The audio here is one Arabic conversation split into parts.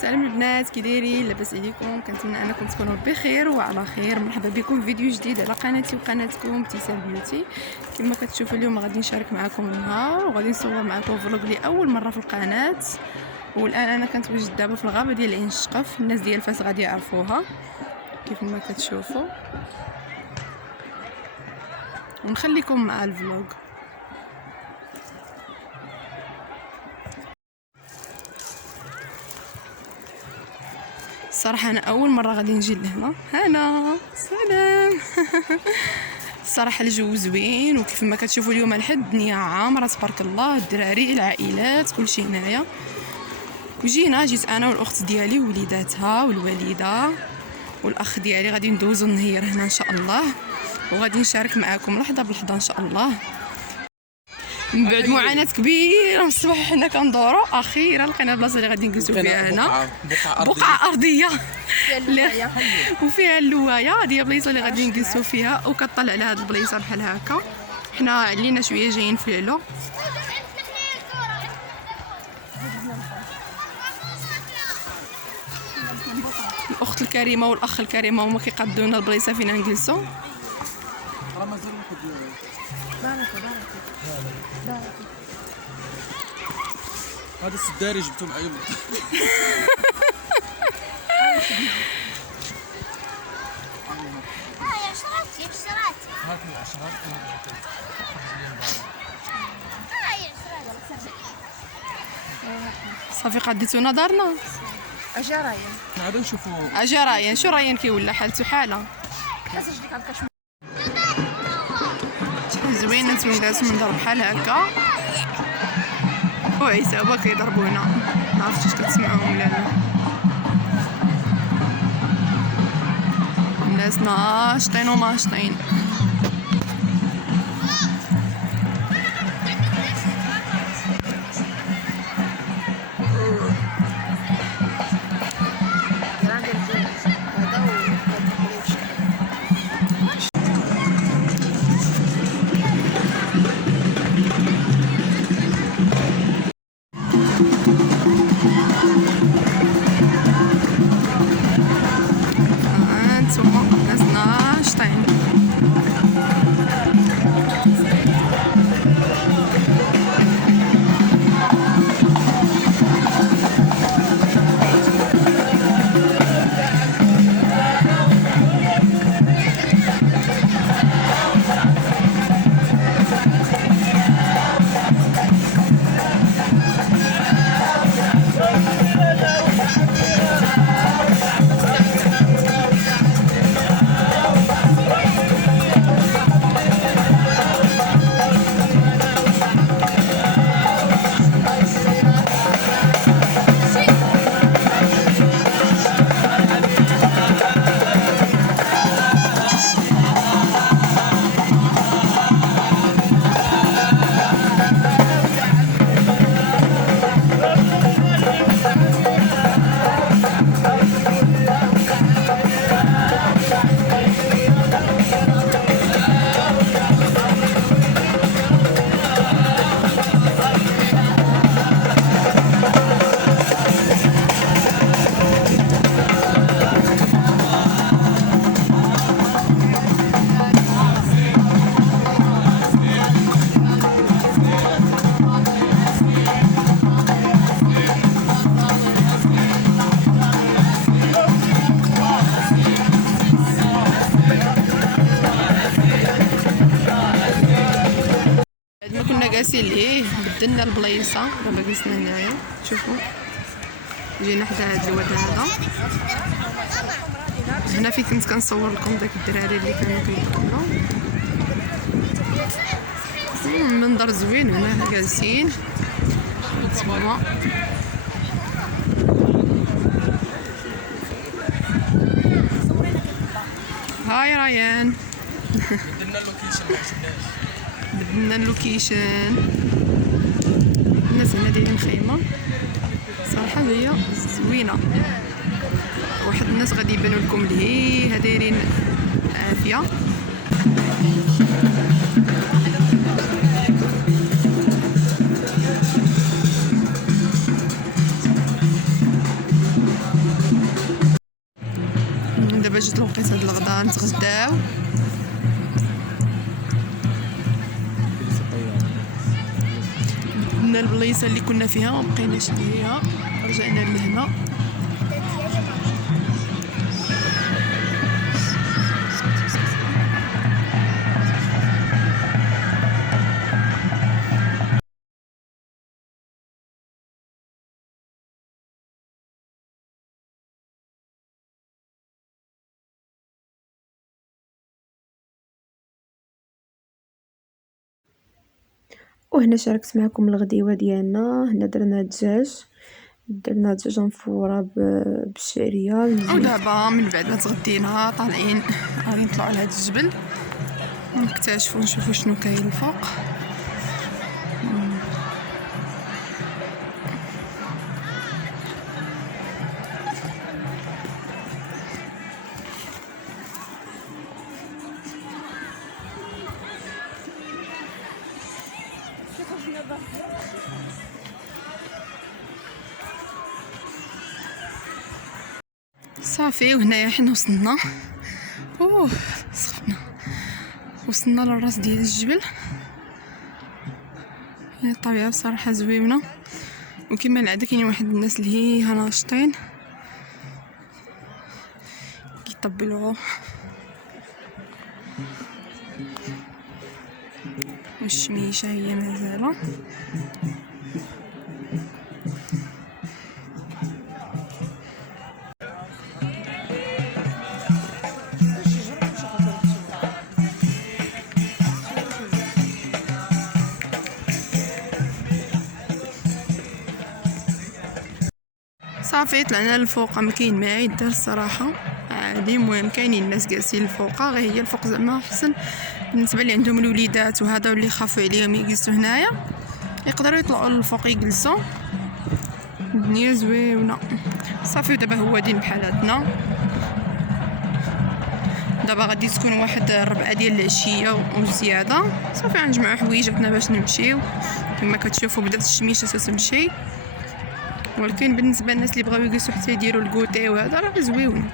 سلام البنات، كي دايرين؟ لاباس عليكم؟ كنتمنى انكم تكونوا بخير وعلى خير. مرحبا بكم في فيديو جديد على قناتي وقناتكم ابتسام بيوتي. كما كتشوفوا اليوم غادي نشارك معكم النهار وغادي نصور معكم فلوق لاول مره في القناه. والان انا كنتواجد دابا في الغابه ديال عين الشقف. الناس ديال فاس غادي يعرفوها كيف ما كتشوفوا، ونخليكم مع الفلوق. الصراحه انا اول مره غادي نجي لهنا. هنا سلام. الصراحه الجو زوين، وكيف ما كتشوفوا اليوم الحد الدنيا عامره تبارك الله، الدراري العائلات كلشي هنايا. جيت انا والاخت ديالي ووليداتها والوالده والاخ ديالي، غادي ندوزو النهير هنا ان شاء الله، وغادي نشارك معكم لحظه بلحظه ان شاء الله. من بعد معاناه كبيره من الصباح حنا كندورو، اخيرا لقينا البلاصه اللي غادي نجلسوا فيها هنا. بقعه ارضيه وفيها اللوايه. هذه هي البلايصه اللي غادي نجلسوا فيها، وكطلع على هذه البلايصه بحال هكا. حنا علينا شويه جايين في العلو. الاخت الكريمه والاخ الكريمه هما كيقادونا البلايصه فين نجلسوا. هذا السداري جبتو معايا. صافي قديتونا دارنا. اجا راين غادي نشوفوا اجا راين. شو راين كيولى حالته حاله. زوين نتوما جالسين من ضرب بحال هكا، وعيسى هو كيضربونا. ما عرفتش واش كتسمعوهم ولا لا. الناس ناشطين وماشطين. انتما ناس ناشطين. جالسين ليه بدلنا البلايصه. دابا جلسنا هنايا، شوفوا جينا حدا هاد الواد هذا. هنا فين كنت كنصور لكم داك الدراري اللي كانوا كيدخلوا. منظر زوين هنا جالسين تما. هاي ريان. بدلنا اللوكيشن. الناس هنا دايرين خيمه، صراحه هي زوينه. واحد الناس غادي يبانوا لكم لهيه دايرين عافيه. جات الوقيته د الغدا نتغداو. من البلايصه اللي كنا فيها ما بقيناش ليها، رجعنا لهنا. وهنا شاركت معكم الغديوه ديالنا. هنا درنا دجاج مفوره بالشعريه. ودابا من بعد ما تغدينا طالعين غادي نطلعوا على هذا الجبل نكتشفوا نشوفوا شنو كاين الفوق. صافي وهنايا حنا وصلنا. سخفنا وصلنا للراس ديال الجبل. يعني الطبيعه بصراحه زوينه، وكما العاده كاين واحد الناس اللي هي ناشطين كيطبلوا والشميشه هي مازال. صافي طلعنا للفوق، ما كاين ما يدار الصراحه عادي. المهم كاينين الناس جالسين الفوق، غير هي الفوق زعما احسن بالنسبه اللي عندهم الوليدات وهذا واللي خافوا عليهم يجلسوا هنايا يقدروا يطلعوا للفوق يجلسوا. الدنيا زوينه. صافي دابا هو دين بحالاتنا. دابا غادي تكون واحد 4 ديال العشيه وزياده. صافي غنجمعوا حويجاتنا باش نمشيو. كما كتشوفوا بدات الشميشه تمشي، ولكن بالنسبه للناس اللي بغاو يجلسوا حتى يديروا الكوتي وهذا راه زويون.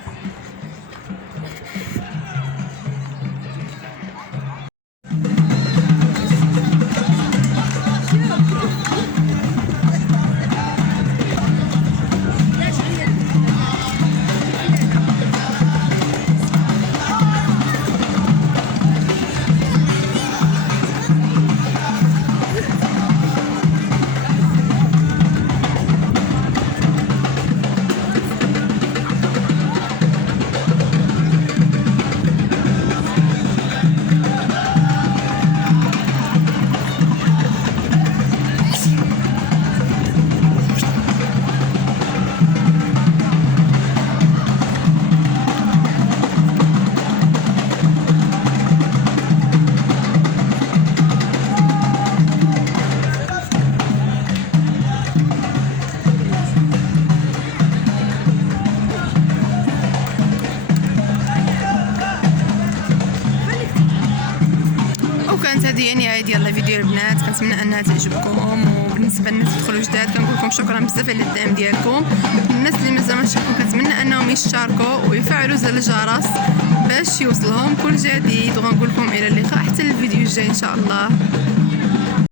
وكانت هذه نهايه ديال الفيديو البنات. كنتمنى انها تعجبكم، وبالنسبه للناس اللي دخلوا جداد كنقول لكم شكرا بزاف على الدعم ديالكم. الناس اللي مازال ما اشتركوا كنتمنى انهم يشتركوا ويفعلوا زر الجرس باش يوصلهم كل جديد. وغنقول لكم الى اللقاء حتى الفيديو الجاي ان شاء الله.